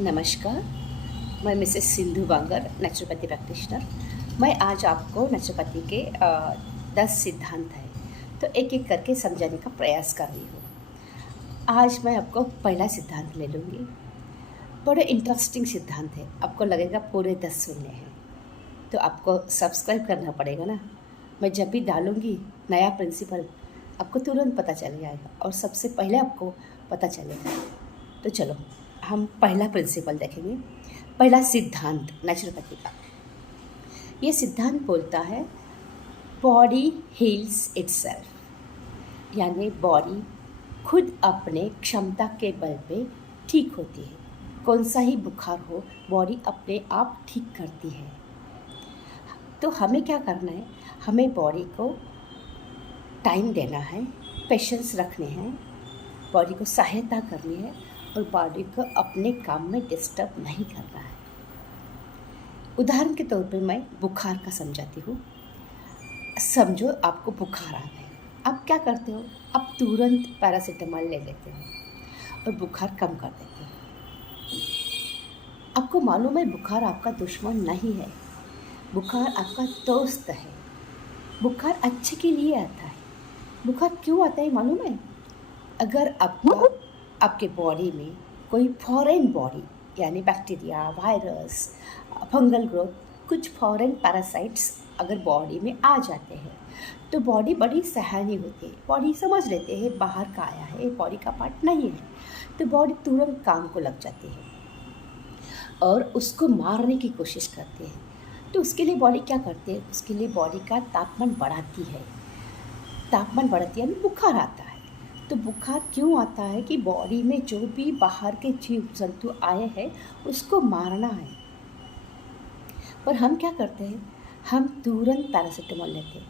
नमस्कार, मैं मिसेस सिंधु बांगर, naturopathy practitioner. मैं आज आपको नेचुरोपैथी के 10 सिद्धांत हैं, तो एक-एक करके समझाने का प्रयास कर रही हूँ। आज मैं आपको पहला सिद्धांत ले लूँगी। बड़े इंटरेस्टिंग सिद्धांत है, आपको लगेगा पूरे 10 सुनने हैं, तो आपको सब्सक्राइब करना पड़ेगा ना। मैं जब भी डालूँगी नया प्रिंसिपल, आपको तुरंत पता चल जाएगा और सबसे पहले आपको पता चलेगा। तो चलो, हम पहला प्रिंसिपल देखेंगे। पहला सिद्धांत नेचुरोपैथी का, ये सिद्धांत बोलता है बॉडी हील्स इटसेल्फ, यानी बॉडी खुद अपने क्षमता के बल पे ठीक होती है। कौन सा ही बुखार हो, बॉडी अपने आप ठीक करती है। तो हमें क्या करना है, हमें बॉडी को टाइम देना है, पेशेंस रखने हैं, बॉडी को सहायता करनी है और बॉडी को अपने काम में डिस्टर्ब नहीं करना है। उदाहरण के तौर पे मैं बुखार का समझाती हूँ। समझो आपको बुखार आ गया, आप क्या करते हो, आप तुरंत पैरासीटामोल ले लेते हो और बुखार कम कर देते हो। आपको मालूम है बुखार आपका दुश्मन नहीं है, बुखार आपका दोस्त है। बुखार अच्छे के लिए आता है। बुखार क्यों आता है मालूम है? अगर आपके बॉडी में कोई फॉरेन बॉडी यानी बैक्टीरिया, वायरस, फंगल ग्रोथ, कुछ फॉरेन पैरासाइट्स अगर बॉडी में आ जाते हैं तो बॉडी बड़ी सयानी होती है। बॉडी समझ लेते हैं बाहर का आया है, बॉडी का पार्ट नहीं है, तो बॉडी तुरंत काम को लग जाती है और उसको मारने की कोशिश करते हैं। तो उसके लिए बॉडी क्या करती है, उसके लिए बॉडी का तापमान बढ़ाती है। तापमान बढ़ती है यानी बुखार आता है। तो बुखार क्यों आता है कि बॉडी में जो भी बाहर के जीव जंतु आए हैं उसको मारना है। पर हम क्या करते हैं, हम तुरंत पैरासीटामोल लेते हैं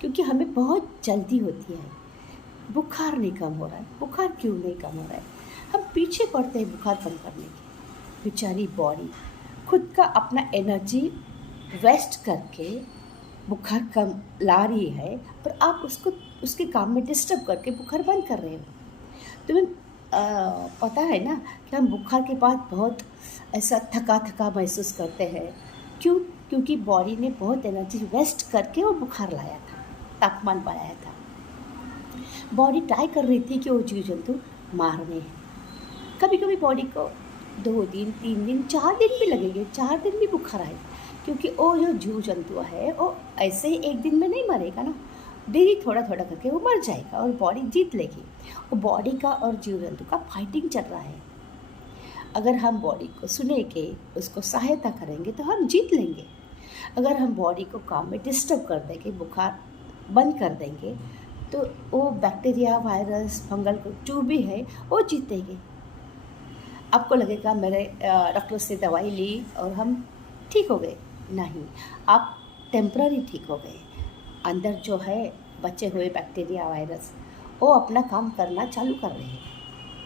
क्योंकि हमें बहुत जल्दी होती है। बुखार नहीं कम हो रहा है, बुखार क्यों नहीं कम हो रहा है, हम पीछे पड़ते हैं बुखार कम करने के। बेचारी बॉडी खुद का अपना एनर्जी वेस्ट करके बुखार कम ला रही है और आप उसको उसके काम में डिस्टर्ब करके बुखार बंद कर रहे हो। तुम्हें पता है ना कि हम बुखार के बाद बहुत ऐसा थका थका महसूस करते हैं। क्यों? क्योंकि बॉडी ने बहुत एनर्जी वेस्ट करके वो बुखार लाया था, तापमान बढ़ाया था। बॉडी ट्राई कर रही थी कि वो जीव जंतु मारने हैं। कभी कभी बॉडी को 2 दिन, 3 दिन, 4 दिन भी लगेंगे, 4 दिन भी बुखार आए, क्योंकि वो जो जीव जंतु है वो ऐसे ही एक दिन में नहीं मरेगा ना, डेली थोड़ा थोड़ा करके वो मर जाएगा और बॉडी जीत लेगी। वो बॉडी का और जीव जंतु का फाइटिंग चल रहा है। अगर हम बॉडी को सुने के उसको सहायता करेंगे तो हम जीत लेंगे। अगर हम बॉडी को काम में डिस्टर्ब कर देंगे, बुखार बंद कर देंगे, तो वो बैक्टीरिया, वायरस, फंगल जो भी है वो जीतेंगे। आपको लगेगा मेरे डॉक्टर से दवाई ली और हम ठीक हो गए। नहीं, आप टेम्पररी ठीक हो गए। अंदर जो है बचे हुए बैक्टीरिया, वायरस वो अपना काम करना चालू कर रहे हैं,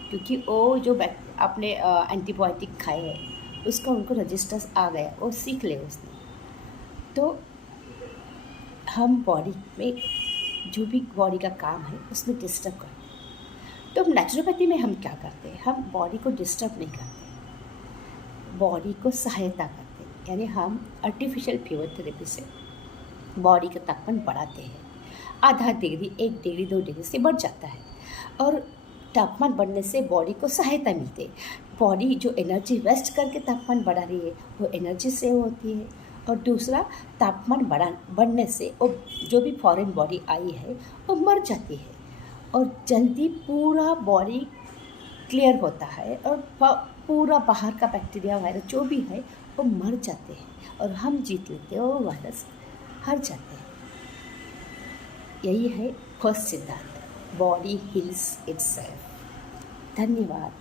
क्योंकि वो जो आपने एंटीबायोटिक खाए है उसका उनको रजिस्टर्स आ गया, वो सीख ले उसने। तो हम बॉडी में जो भी बॉडी का काम है उसमें डिस्टर्ब करते हैं। तो नेचुरोपैथी में हम क्या करते हैं, हम बॉडी को डिस्टर्ब नहीं करते, बॉडी को सहायता करते हैं। यानी हम आर्टिफिशियल फीवर थेरेपी से बॉडी का तापमान बढ़ाते हैं। आधा डिग्री, 1 डिग्री, 2 डिग्री से बढ़ जाता है और तापमान बढ़ने से बॉडी को सहायता मिलती है। बॉडी जो एनर्जी वेस्ट करके तापमान बढ़ा रही है वो एनर्जी सेव होती है। और दूसरा, तापमान बढ़ने से वो जो भी फॉरेन बॉडी आई है वो मर जाती है और जल्दी पूरा बॉडी क्लियर होता है और पूरा बाहर का बैक्टीरिया, वायरस जो भी है वो मर जाते हैं और हम जीत लेते हैं और वायरस हार जाते हैं। यही है फर्स्ट सिद्धांत, बॉडी हील्स इटसेल्फ। धन्यवाद।